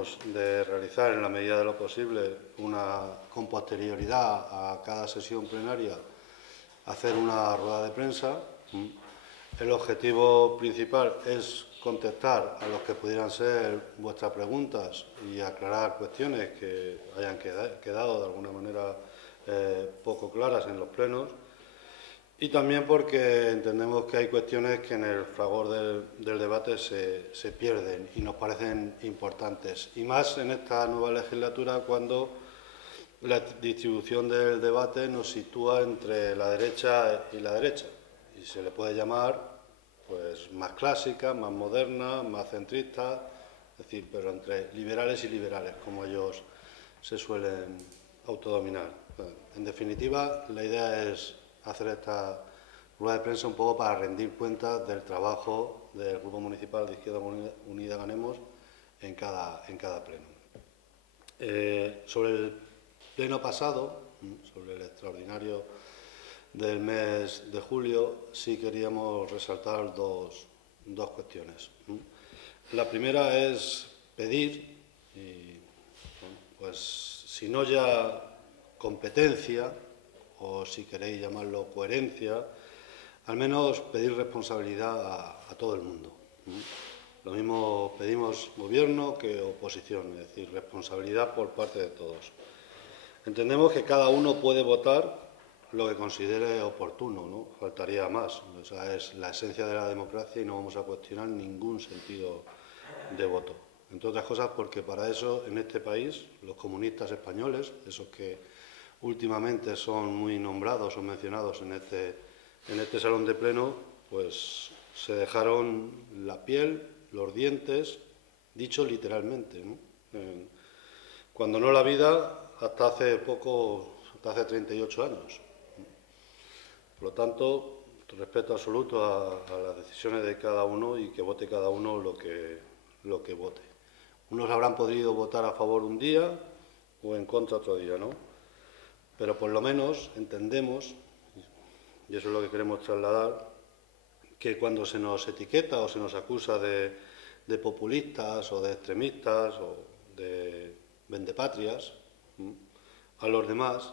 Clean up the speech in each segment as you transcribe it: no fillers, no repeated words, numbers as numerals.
proponemos de realizar en la medida de lo posible con posterioridad a cada sesión plenaria, hacer una rueda de prensa. El objetivo principal es contestar a los que pudieran ser vuestras preguntas y aclarar cuestiones que hayan quedado de alguna manera poco claras en los plenos. Y también porque entendemos que hay cuestiones que en el fragor del debate se pierden y nos parecen importantes. Y más en esta nueva legislatura, cuando la distribución del debate nos sitúa entre la derecha y la derecha. Y se le puede llamar pues, más clásica, más moderna, más centrista, es decir, pero entre liberales y liberales, como ellos se suelen autodominar. En definitiva, la idea es hacer esta rueda de prensa un poco para rendir cuentas del trabajo del Grupo Municipal de Izquierda Unida Ganemos en cada pleno. Sobre el pleno pasado, sobre el extraordinario del mes de julio, sí queríamos resaltar dos cuestiones. La primera es pedir, pues si no ya competencia, o si queréis llamarlo coherencia, al menos pedir responsabilidad a todo el mundo. Lo mismo pedimos gobierno que oposición, es decir, responsabilidad por parte de todos. Entendemos que cada uno puede votar lo que considere oportuno, ¿no? Faltaría más. O sea, es la esencia de la democracia y no vamos a cuestionar ningún sentido de voto. Entre otras cosas porque para eso en este país los comunistas españoles, esos que últimamente son muy nombrados o mencionados en este salón de pleno, pues se dejaron la piel, los dientes, dicho literalmente, ¿no? Cuando no la vida, hasta hace 38 años. Por lo tanto, respeto absoluto a las decisiones de cada uno y que vote cada uno lo que vote. Unos habrán podido votar a favor un día o en contra otro día, ¿no? Pero por lo menos entendemos, y eso es lo que queremos trasladar, que cuando se nos etiqueta o se nos acusa de populistas o de extremistas o de vendepatrias a los demás,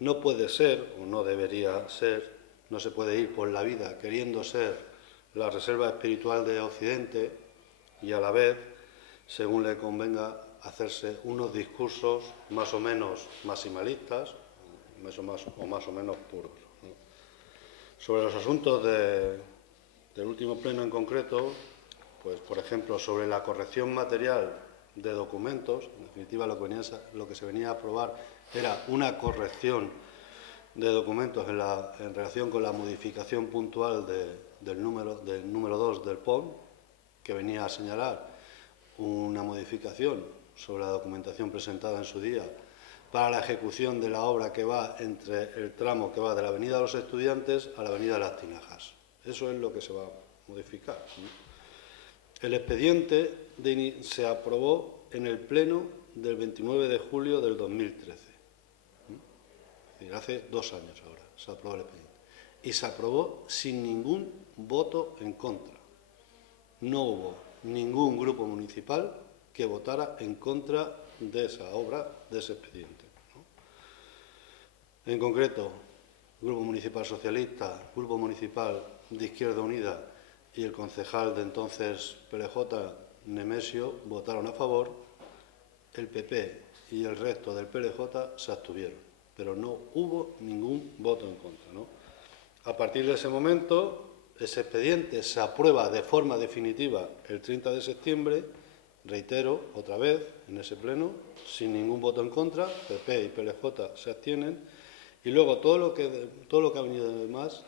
no puede ser o no debería ser, no se puede ir por la vida queriendo ser la reserva espiritual de Occidente y a la vez, según le convenga, hacerse unos discursos más o menos maximalistas o más o menos puros, ¿no? Sobre los asuntos del último pleno en concreto, pues por ejemplo sobre la corrección material de documentos, en definitiva lo que se venía a aprobar era una corrección de documentos en relación con la modificación puntual del número 2 del PON, que venía a señalar una modificación sobre la documentación presentada en su día para la ejecución de la obra que va entre el tramo que va de la Avenida de los Estudiantes a la Avenida de las Tinajas. Eso es lo que se va a modificar. El expediente se aprobó en el pleno del 29 de julio del 2013. Es decir, hace 2 años ahora se aprobó el expediente. Y se aprobó sin ningún voto en contra. No hubo ningún grupo municipal que votara en contra de esa obra, de ese expediente, ¿no? En concreto, Grupo Municipal Socialista, Grupo Municipal de Izquierda Unida y el concejal de entonces PLJ, Nemesio, votaron a favor, el PP y el resto del PLJ se abstuvieron, pero no hubo ningún voto en contra, ¿no? A partir de ese momento, ese expediente se aprueba de forma definitiva el 30 de septiembre, reitero, otra vez, en ese pleno, sin ningún voto en contra, PP y PLJ se abstienen, y luego todo lo que ha venido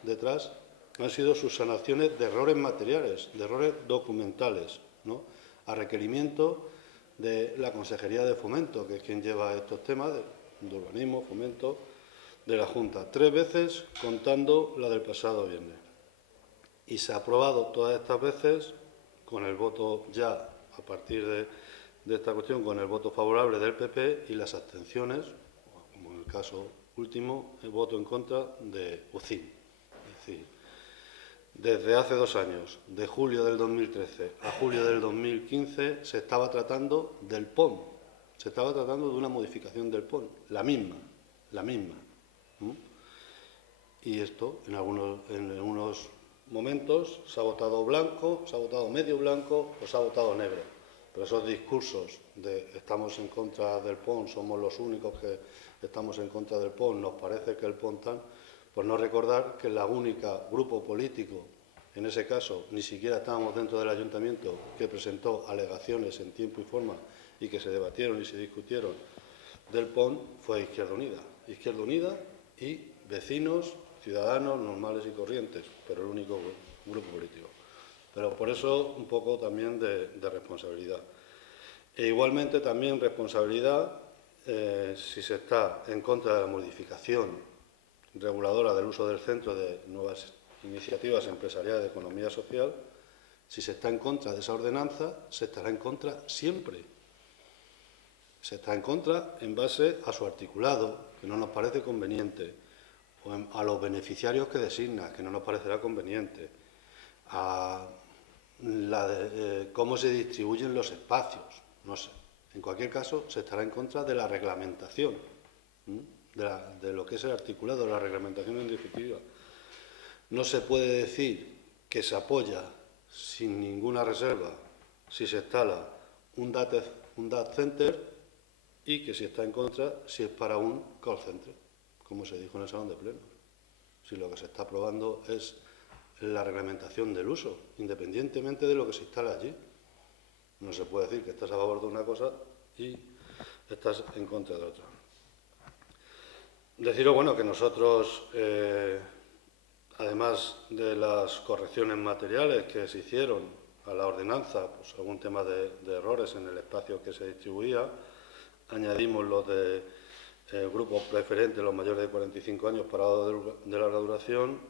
detrás han sido subsanaciones de errores materiales, de errores documentales, ¿no? A requerimiento de la Consejería de Fomento, que es quien lleva estos temas de urbanismo, fomento, de la Junta, 3 veces contando la del pasado viernes. Y se ha aprobado todas estas veces con el voto ya, a partir de esta cuestión, con el voto favorable del PP y las abstenciones, como en el caso último, el voto en contra de UCIN. Es decir, Desde hace 2 años, de julio del 2013 a julio del 2015, se estaba tratando del PON. Se estaba tratando de una modificación del PON, la misma. ¿Mm? Y esto, en algunos momentos, se ha votado blanco, se ha votado medio blanco o se ha votado negro. Pero esos discursos de estamos en contra del PON, somos los únicos que estamos en contra del PON, nos parece que el PON tan... Pues no recordar que la única grupo político, en ese caso ni siquiera estábamos dentro del ayuntamiento, que presentó alegaciones en tiempo y forma y que se debatieron y se discutieron del PON, fue Izquierda Unida. Izquierda Unida y vecinos, ciudadanos normales y corrientes, pero el único grupo político. Pero por eso un poco también de responsabilidad. E igualmente también responsabilidad si se está en contra de la modificación reguladora del uso del centro de nuevas iniciativas empresariales de economía social, si se está en contra de esa ordenanza, se estará en contra siempre. Se está en contra en base a su articulado, que no nos parece conveniente, o a los beneficiarios que designa, que no nos parecerá conveniente, a cómo se distribuyen los espacios, no sé. En cualquier caso, se estará en contra de la reglamentación, de lo que es el articulado, de la reglamentación en definitiva. No se puede decir que se apoya sin ninguna reserva si se instala un data center y que si está en contra si es para un call center, como se dijo en el salón de plenos. Si lo que se está aprobando es la reglamentación del uso, independientemente de lo que se instala allí. No se puede decir que estás a favor de una cosa y estás en contra de otra. Deciros, bueno, que nosotros, además de las correcciones materiales que se hicieron a la ordenanza, pues algún tema de errores en el espacio que se distribuía, añadimos los de grupos preferentes, los mayores de 45 años, parados de larga duración,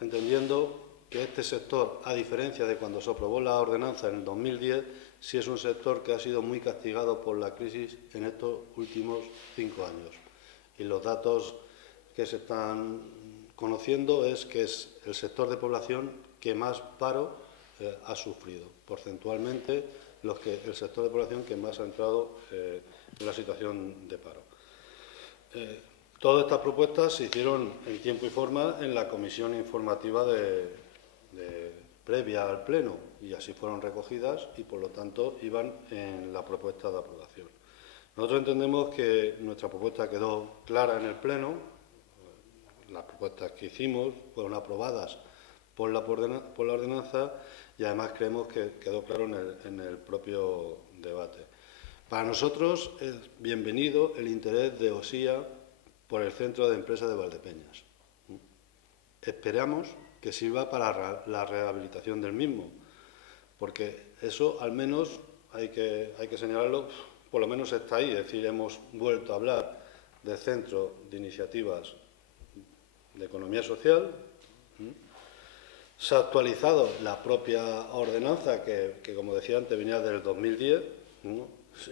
entendiendo que este sector, a diferencia de cuando se aprobó la ordenanza en el 2010, sí es un sector que ha sido muy castigado por la crisis en estos últimos 5 años. Y los datos que se están conociendo es que es el sector de población que más paro ha sufrido. Porcentualmente, el sector de población que más ha entrado en la situación de paro. Todas estas propuestas se hicieron en tiempo y forma en la comisión informativa previa al Pleno y así fueron recogidas y, por lo tanto, iban en la propuesta de aprobación. Nosotros entendemos que nuestra propuesta quedó clara en el Pleno. Las propuestas que hicimos fueron aprobadas por la ordenanza y además creemos que quedó claro en el propio debate. Para nosotros es bienvenido el interés de OSIA por el Centro de Empresas de Valdepeñas. Esperamos que sirva para la rehabilitación del mismo, porque eso al menos hay que señalarlo, por lo menos está ahí, es decir, hemos vuelto a hablar del Centro de Iniciativas de Economía Social. Se ha actualizado la propia ordenanza que como decía antes, venía del 2010.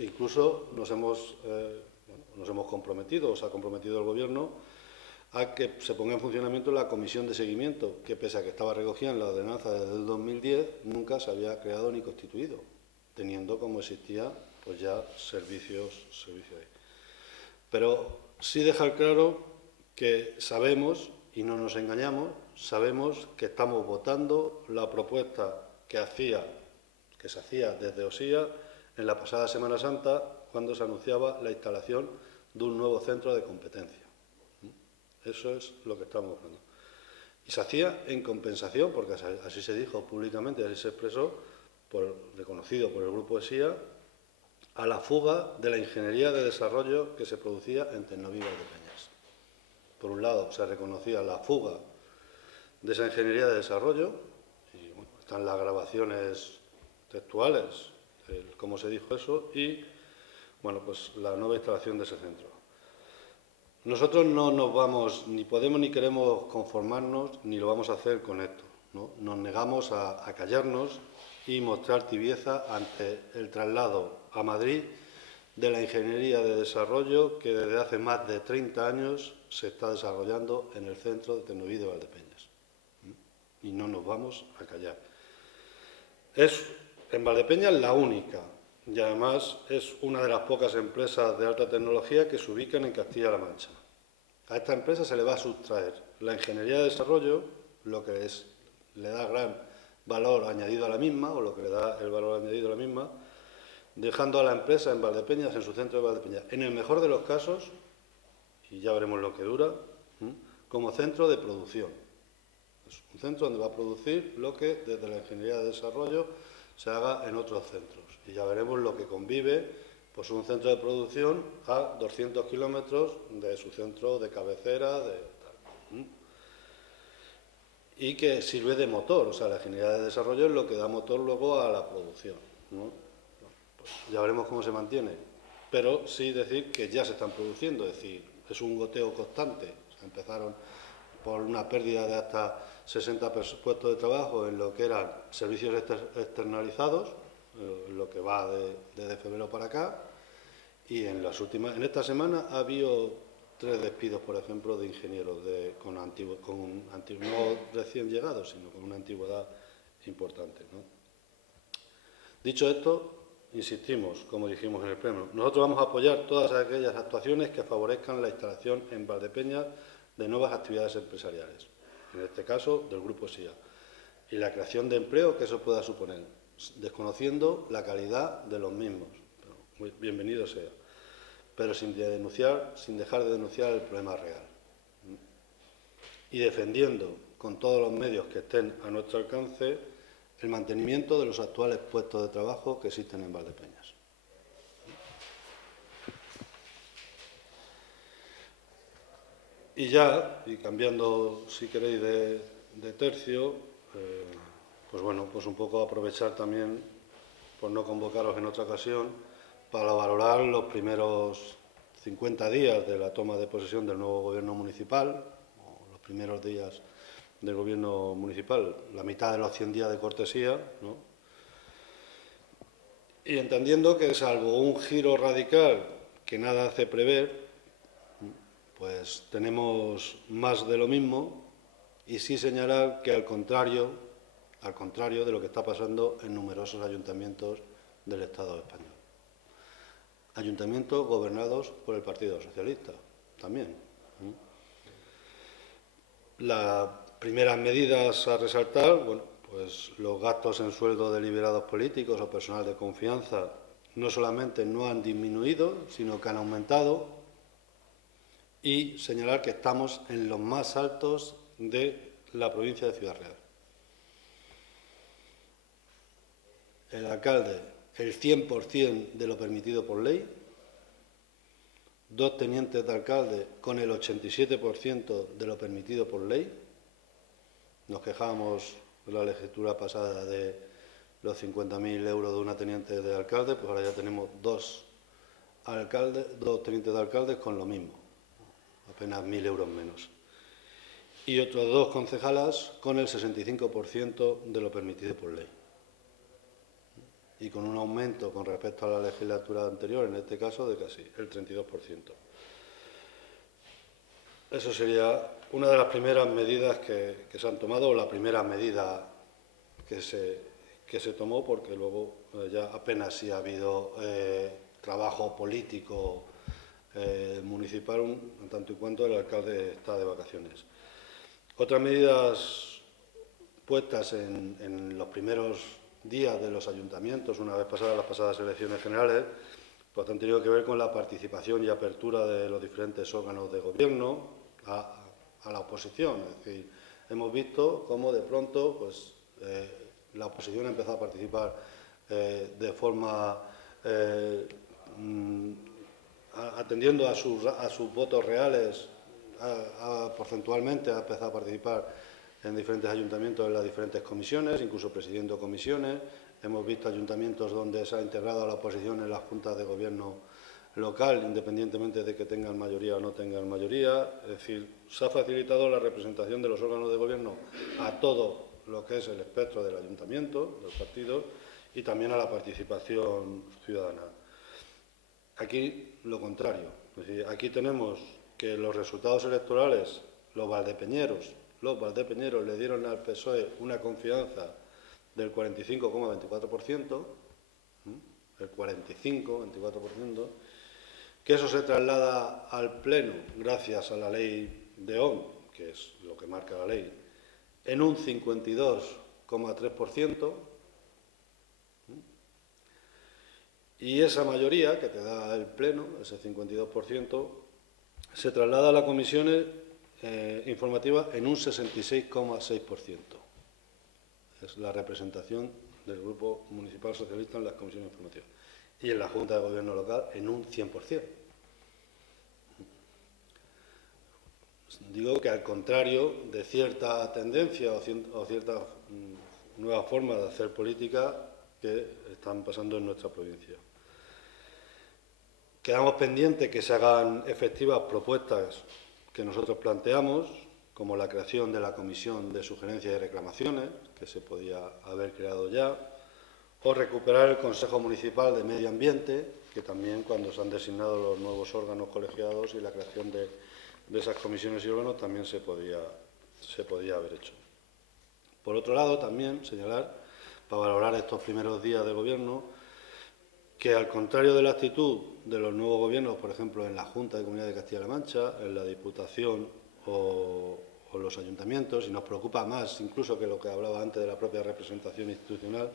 Incluso nos hemos comprometido, o se ha comprometido el Gobierno, a que se ponga en funcionamiento la comisión de seguimiento, que pese a que estaba recogida en la ordenanza desde el 2010, nunca se había creado ni constituido, teniendo como existía pues ya servicios ahí. Pero sí dejar claro que sabemos, y no nos engañamos, sabemos que estamos votando la propuesta que se hacía desde OSIA en la pasada Semana Santa, cuando se anunciaba la instalación de un nuevo centro de competencia. Eso es lo que estamos buscando. Y se hacía en compensación, porque así se dijo públicamente, así se expresó, reconocido por el Grupo ESIA, a la fuga de la ingeniería de desarrollo que se producía en Tecnoví Valdepeñas. Por un lado, se reconocía la fuga de esa ingeniería de desarrollo, y bueno, están las grabaciones textuales, cómo se dijo eso, y bueno, pues la nueva instalación de ese centro. Nosotros no nos vamos, ni podemos ni queremos conformarnos, ni lo vamos a hacer con esto, ¿no? Nos negamos a callarnos y mostrar tibieza ante el traslado a Madrid de la ingeniería de desarrollo que desde hace más de 30 años se está desarrollando en el centro de Tecnoví de Valdepeñas. y no nos vamos a callar. Es en Valdepeñas la única, y además es una de las pocas empresas de alta tecnología que se ubican en Castilla-La Mancha. A esta empresa se le va a sustraer la ingeniería de desarrollo, lo que le da gran valor añadido a la misma, o lo que le da el valor añadido a la misma, dejando a la empresa en Valdepeñas, en su centro de Valdepeñas, en el mejor de los casos, y ya veremos lo que dura, como centro de producción. Es un centro donde va a producir lo que desde la ingeniería de desarrollo se haga en otros centros. Y ya veremos lo que convive pues un centro de producción a 200 kilómetros de su centro de cabecera, y que sirve de motor. O sea, la ingeniería de desarrollo es lo que da motor luego a la producción, ¿no? Pues ya veremos cómo se mantiene. Pero sí decir que ya se están produciendo, es decir, es un goteo constante. O sea, empezaron por una pérdida de hasta 60 puestos de trabajo en lo que eran servicios externalizados, lo que va desde febrero para acá, y en esta semana ha habido 3 despidos, por ejemplo, de ingenieros no recién llegados, sino con una antigüedad importante, ¿no? Dicho esto, insistimos, como dijimos en el pleno, nosotros vamos a apoyar todas aquellas actuaciones que favorezcan la instalación en Valdepeñas de nuevas actividades empresariales, en este caso del Grupo SIA, y la creación de empleo que eso pueda suponer, desconociendo la calidad de los mismos. Pero bienvenido sea, pero sin dejar de denunciar el problema real. Y defendiendo con todos los medios que estén a nuestro alcance el mantenimiento de los actuales puestos de trabajo que existen en Valdepeñas. Y ya, y cambiando, si queréis, de tercio, pues bueno, pues un poco aprovechar también, por no convocaros en otra ocasión, para valorar los primeros 50 días de la toma de posesión del nuevo gobierno municipal, o los primeros días del gobierno municipal, la mitad de los 100 días de cortesía, ¿no? Y entendiendo que, salvo un giro radical que nada hace prever, pues tenemos más de lo mismo, y sí señalar que al contrario de lo que está pasando en numerosos ayuntamientos del Estado español. Ayuntamientos gobernados por el Partido Socialista, también. Las primeras medidas a resaltar, bueno, pues los gastos en sueldo de liberados políticos o personal de confianza no solamente no han disminuido, sino que han aumentado. Y señalar que estamos en los más altos de la provincia de Ciudad Real. El alcalde, el 100% de lo permitido por ley, 2 tenientes de alcalde con el 87% de lo permitido por ley. Nos quejábamos en la legislatura pasada de los 50.000 euros de una teniente de alcalde, pues ahora ya tenemos 2 tenientes de alcaldes con lo mismo, apenas 1.000 euros menos. Y otros 2 concejalas con el 65% de lo permitido por ley. Y con un aumento con respecto a la legislatura anterior, en este caso, de casi el 32%. Eso sería una de las primeras medidas que se han tomado, o la primera medida que se tomó, porque luego ya apenas sí ha habido trabajo político municipal, en tanto y cuanto el alcalde está de vacaciones. Otras medidas puestas en los primeros días de los ayuntamientos, una vez pasadas las pasadas elecciones generales, pues han tenido que ver con la participación y apertura de los diferentes órganos de gobierno a la oposición. Es decir, hemos visto cómo de pronto pues, la oposición ha empezado a participar de forma atendiendo a sus votos reales, porcentualmente ha empezado a participar en diferentes ayuntamientos, en las diferentes comisiones, incluso presidiendo comisiones. Hemos visto ayuntamientos donde se ha integrado a la oposición en las juntas de gobierno local, independientemente de que tengan mayoría o no tengan mayoría. Es decir, se ha facilitado la representación de los órganos de gobierno a todo lo que es el espectro del ayuntamiento, los partidos, y también a la participación ciudadana. Aquí lo contrario. Es decir, aquí tenemos que los resultados electorales, los valdepeñeros, los valdepeñeros le dieron al PSOE una confianza del 45,24%, el 45,24%, que eso se traslada al Pleno gracias a la ley de ON, que es lo que marca la ley, en un 52,3%, y esa mayoría que te da el Pleno, ese 52%, se traslada a las comisiones informativas en un 66,6%. Es la representación del Grupo Municipal Socialista en las comisiones informativas. Y en la Junta de Gobierno local en un 100%. Digo que al contrario de cierta tendencia o cierta nueva forma de hacer política que están pasando en nuestra provincia. Quedamos pendientes que se hagan efectivas propuestas que nosotros planteamos, como la creación de la Comisión de Sugerencias y Reclamaciones, que se podía haber creado ya, o recuperar el Consejo Municipal de Medio Ambiente, que también cuando se han designado los nuevos órganos colegiados y la creación de esas comisiones y órganos también se podía haber hecho. Por otro lado, también señalar, para valorar estos primeros días de gobierno, que al contrario de la actitud de los nuevos gobiernos, por ejemplo, en la Junta de Comunidad de Castilla-La Mancha, en la Diputación o los ayuntamientos, y nos preocupa más incluso que lo que hablaba antes de la propia representación institucional,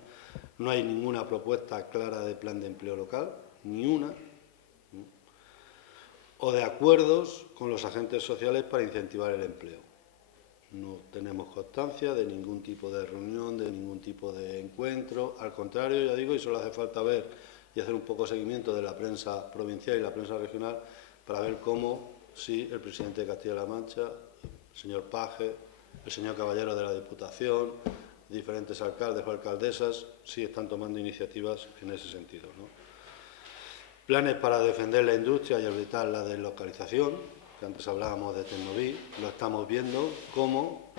no hay ninguna propuesta clara de plan de empleo local, ni una, o de acuerdos con los agentes sociales para incentivar el empleo. No tenemos constancia de ningún tipo de reunión, de ningún tipo de encuentro. Al contrario, ya digo, y solo hace falta ver y hacer un poco de seguimiento de la prensa provincial y la prensa regional para ver cómo, sí, el presidente de Castilla-La Mancha, el señor Paje, el señor Caballero de la Diputación, diferentes alcaldes o alcaldesas, sí están tomando iniciativas en ese sentido, ¿no? Planes para defender la industria y evitar la deslocalización, que antes hablábamos de Tecnoví, lo estamos viendo cómo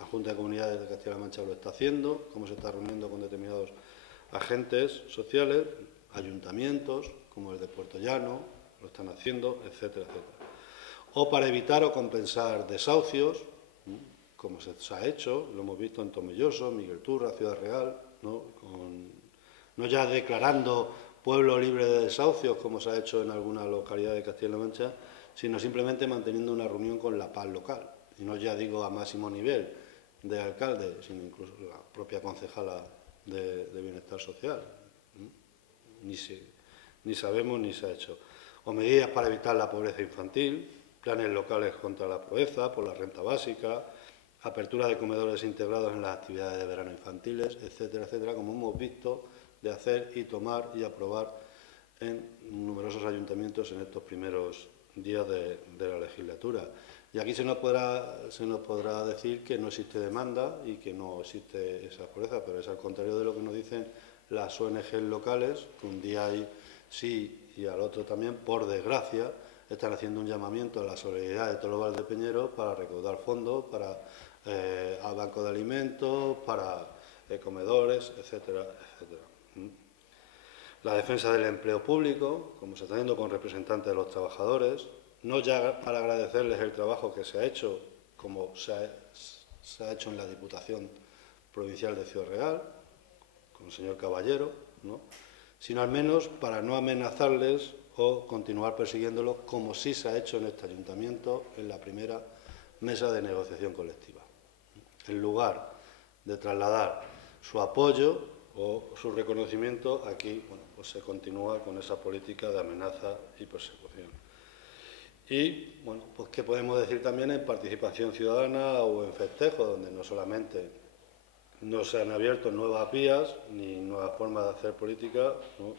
la Junta de Comunidades de Castilla-La Mancha lo está haciendo, cómo se está reuniendo con determinados agentes sociales, ayuntamientos, como el de Puerto Llano, lo están haciendo, etcétera, etcétera. O para evitar o compensar desahucios, como se ha hecho, lo hemos visto en Tomelloso, Miguel Turra, Ciudad Real, ¿no? No ya declarando pueblo libre de desahucios, como se ha hecho en algunas localidades de Castilla-La Mancha, sino simplemente manteniendo una reunión con la paz local. Y no ya digo a máximo nivel de alcalde, sino incluso la propia concejala de Bienestar Social. Ni sabemos ni se ha hecho. O medidas para evitar la pobreza infantil, planes locales contra la pobreza, por la renta básica, apertura de comedores integrados en las actividades de verano infantiles, etcétera, etcétera, como hemos visto de hacer y tomar y aprobar en numerosos ayuntamientos en estos primeros días de la legislatura. Y aquí se nos podrá decir que no existe demanda y que no existe esa pobreza, pero es al contrario de lo que nos dicen las ONG locales, que un día hay sí y al otro también, por desgracia, están haciendo un llamamiento a la solidaridad de todos los valdepeñeros para recaudar fondos, para al banco de alimentos, para comedores, etcétera, etcétera. La defensa del empleo público, como se está haciendo con representantes de los trabajadores, no ya para agradecerles el trabajo que se ha hecho, como se ha hecho en la Diputación Provincial de Ciudad Real, con el señor Caballero, ¿no?, sino al menos para no amenazarles o continuar persiguiéndolos, como sí se ha hecho en este ayuntamiento en la primera mesa de negociación colectiva. En lugar de trasladar su apoyo o su reconocimiento, aquí pues se continúa con esa política de amenaza y persecución. Y, pues qué podemos decir también en participación ciudadana o en festejos, donde no solamente no se han abierto nuevas vías ni nuevas formas de hacer política, ¿no?,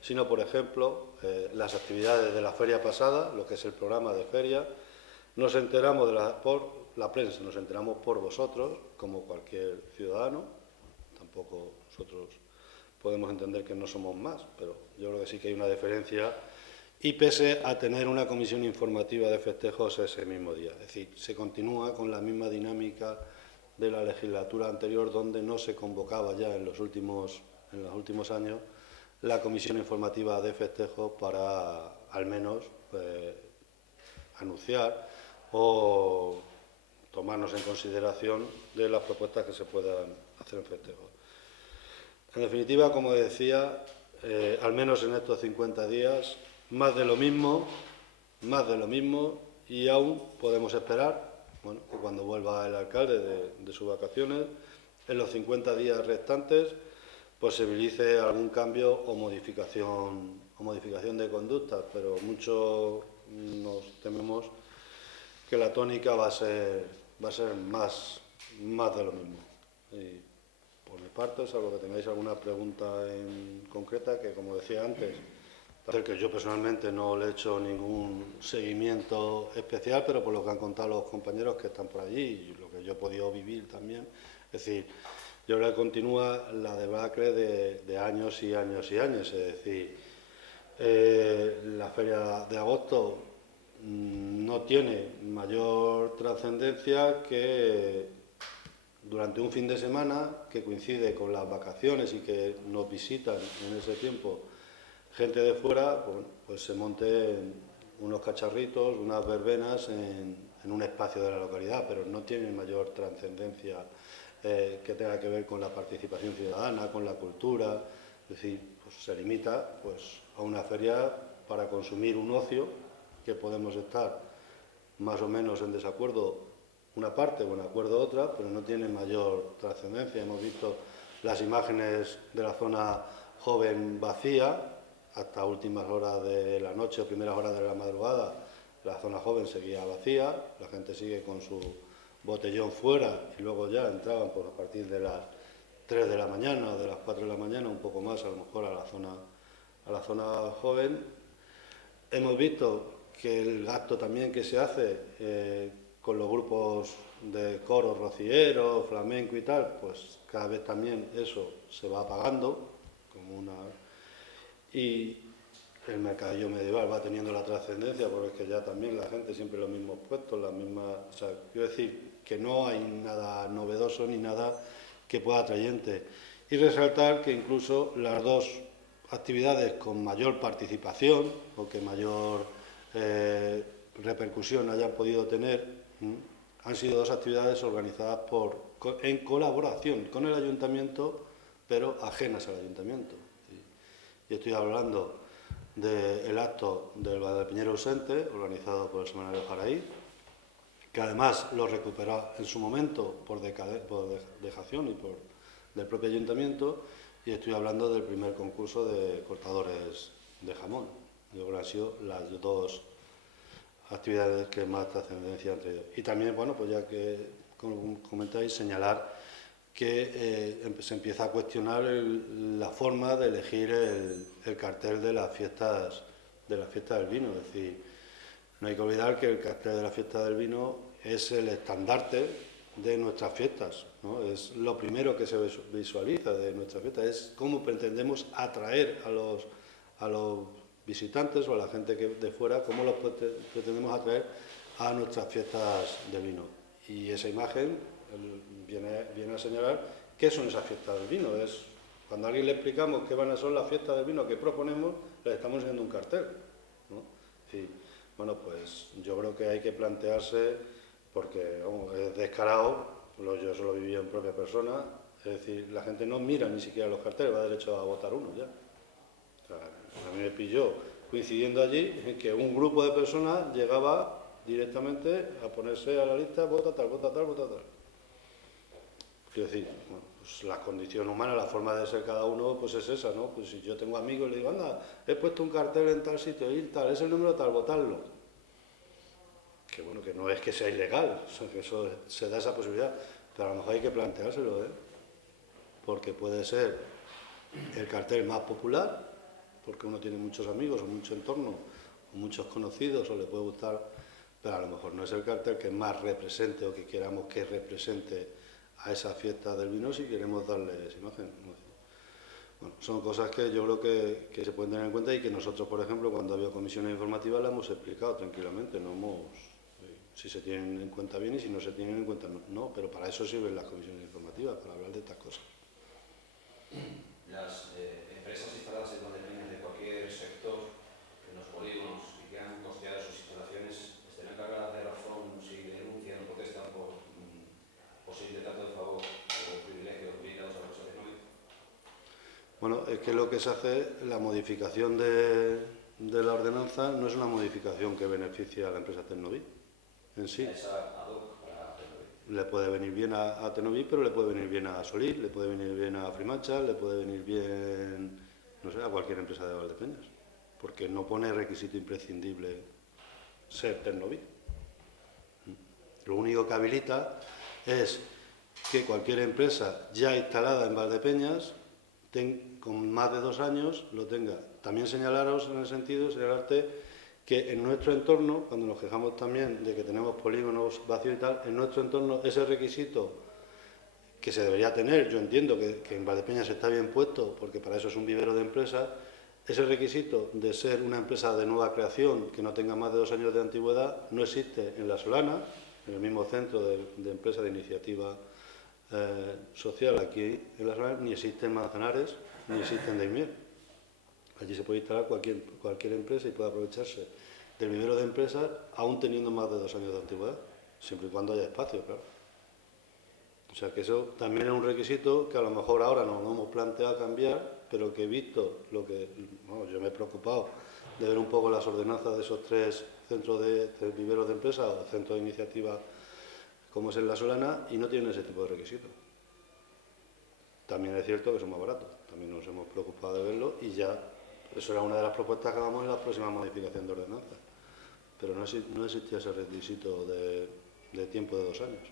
sino, por ejemplo, las actividades de la feria pasada, lo que es el programa de feria. Nos enteramos por la prensa, nos enteramos por vosotros, como cualquier ciudadano. Tampoco nosotros podemos entender que no somos más, pero yo creo que sí que hay una diferencia. Y pese a tener una comisión informativa de festejos ese mismo día. Es decir, se continúa con la misma dinámica de la legislatura anterior, donde no se convocaba ya en los últimos años la comisión informativa de festejos para al menos anunciar o tomarnos en consideración de las propuestas que se puedan hacer en festejos. En definitiva, como decía, al menos en estos 50 días, más de lo mismo, y aún podemos esperar, bueno, que cuando vuelva el alcalde de sus vacaciones, en los 50 días restantes, posibilice algún cambio o modificación de conducta, pero mucho nos tememos que la tónica va a ser más de lo mismo. Y por mi parte, salvo que tengáis alguna pregunta en concreta, que como decía antes, que yo personalmente no le he hecho ningún seguimiento especial, pero por lo que han contado los compañeros que están por allí y lo que yo he podido vivir también, es decir, yo creo que continúa la debacle de años y años y años, es decir, la feria de agosto no tiene mayor trascendencia que durante un fin de semana que coincide con las vacaciones y que nos visitan en ese tiempo gente de fuera, pues se monten unos cacharritos, unas verbenas en un espacio de la localidad, pero no tiene mayor trascendencia que tenga que ver con la participación ciudadana, con la cultura, es decir, pues se limita pues, a una feria para consumir un ocio que podemos estar más o menos en desacuerdo una parte o en acuerdo otra, pero no tiene mayor trascendencia. Hemos visto las imágenes de la zona joven vacía, hasta últimas horas de la noche o primeras horas de la madrugada, la zona joven seguía vacía, la gente sigue con su botellón fuera y luego ya entraban por a partir de las 3 de la mañana o de las 4 de la mañana, un poco más a lo mejor a la zona joven. Hemos visto que el gasto también que se hace con los grupos de coros rocieros, flamenco y tal, pues cada vez también eso se va apagando como una... Y el mercadillo medieval va teniendo la trascendencia porque es que ya también la gente siempre los mismos puestos, las mismas... O sea, quiero decir que no hay nada novedoso ni nada que pueda atrayente. Y resaltar que incluso las dos actividades con mayor participación o que mayor repercusión hayan podido tener han sido dos actividades organizadas en colaboración con el ayuntamiento, pero ajenas al ayuntamiento. Y estoy hablando del acto del Valdepeñero ausente, organizado por el Semanario Jaraíz, que además lo recuperó en su momento por dejación y del propio ayuntamiento, y estoy hablando del primer concurso de cortadores de jamón. Yo creo que han sido las dos actividades que más trascendencia han tenido. Y también, bueno, pues ya que comentáis, señalar que se empieza a cuestionar la forma de elegir el cartel de las fiestas del vino. Es decir, no hay que olvidar que el cartel de la fiesta del vino es el estandarte de nuestras fiestas, ¿no? Es lo primero que se visualiza de nuestras fiestas, es cómo pretendemos atraer a los visitantes o a la gente de fuera, cómo los pretendemos atraer a nuestras fiestas del vino. Y esa imagen viene a señalar qué son esas fiestas del vino. Es cuando a alguien le explicamos qué van a ser las fiestas del vino que proponemos, le estamos enseñando un cartel, ¿no? Sí. Bueno, pues yo creo que hay que plantearse, porque vamos, es descarado, yo eso lo viví en propia persona, es decir, la gente no mira ni siquiera los carteles, va derecho a votar uno ya. O sea, a mí me pilló coincidiendo allí en que un grupo de personas llegaba directamente a ponerse a la lista, vota tal, vota tal, vota tal. Quiero decir, bueno, pues la condición humana, la forma de ser cada uno, pues es esa, ¿no? Pues si yo tengo amigos y le digo, anda, he puesto un cartel en tal sitio y tal, es el número tal, votarlo. Que bueno, que no es que sea ilegal, o sea, que eso se da esa posibilidad, pero a lo mejor hay que planteárselo, ¿eh? Porque puede ser el cartel más popular, porque uno tiene muchos amigos o mucho entorno, o muchos conocidos, o le puede gustar, pero a lo mejor no es el cartel que más represente o que queramos que represente a esa fiesta del vino si queremos darles imagen. Bueno, son cosas que yo creo que se pueden tener en cuenta y que nosotros, por ejemplo, cuando ha habido comisiones informativas, las hemos explicado tranquilamente, no hemos... Si se tienen en cuenta bien y si no se tienen en cuenta no, pero para eso sirven las comisiones informativas, para hablar de estas cosas. Las empresas instaladas en Valdepeñas de cualquier sector, en los polígonos y que han costeado sus instalaciones, ¿estarán cargadas de razón si denuncian o protestan por que lo que se hace, la modificación de la ordenanza no es una modificación que beneficie a la empresa Tecnoví en sí. Es ad hoc para Tecnoví. Le puede venir bien a Tecnoví, pero le puede venir bien a Solís, le puede venir bien a Frimacha, le puede venir bien, no sé, a cualquier empresa de Valdepeñas, porque no pone requisito imprescindible ser Tecnoví. Lo único que habilita es que cualquier empresa ya instalada en Valdepeñas, con más de 2 años, lo tenga. También señalaros en el sentido, señalarte que en nuestro entorno, cuando nos quejamos también de que tenemos polígonos vacíos y tal, en nuestro entorno ese requisito que se debería tener, yo entiendo que en Valdepeñas está bien puesto, porque para eso es un vivero de empresas, ese requisito de ser una empresa de nueva creación que no tenga más de 2 años de antigüedad no existe en La Solana, en el mismo centro de empresa de iniciativa social aquí en La Solana, ni existe en Manzanares, ni existe en Daimiel. Allí se puede instalar cualquier empresa y puede aprovecharse del vivero de empresas aún teniendo más de 2 años de antigüedad, siempre y cuando haya espacio, claro. O sea que eso también es un requisito que a lo mejor ahora nos hemos planteado cambiar, pero que he visto lo que, bueno, yo me he preocupado de ver un poco las ordenanzas de esos 3 centros de viveros de empresas o centros de iniciativa como es en La Solana y no tienen ese tipo de requisitos. También es cierto que son más baratos, también nos hemos preocupado de verlo y ya eso era una de las propuestas que hagamos en la próxima modificación de ordenanza, pero no existía ese requisito de tiempo de 2 años.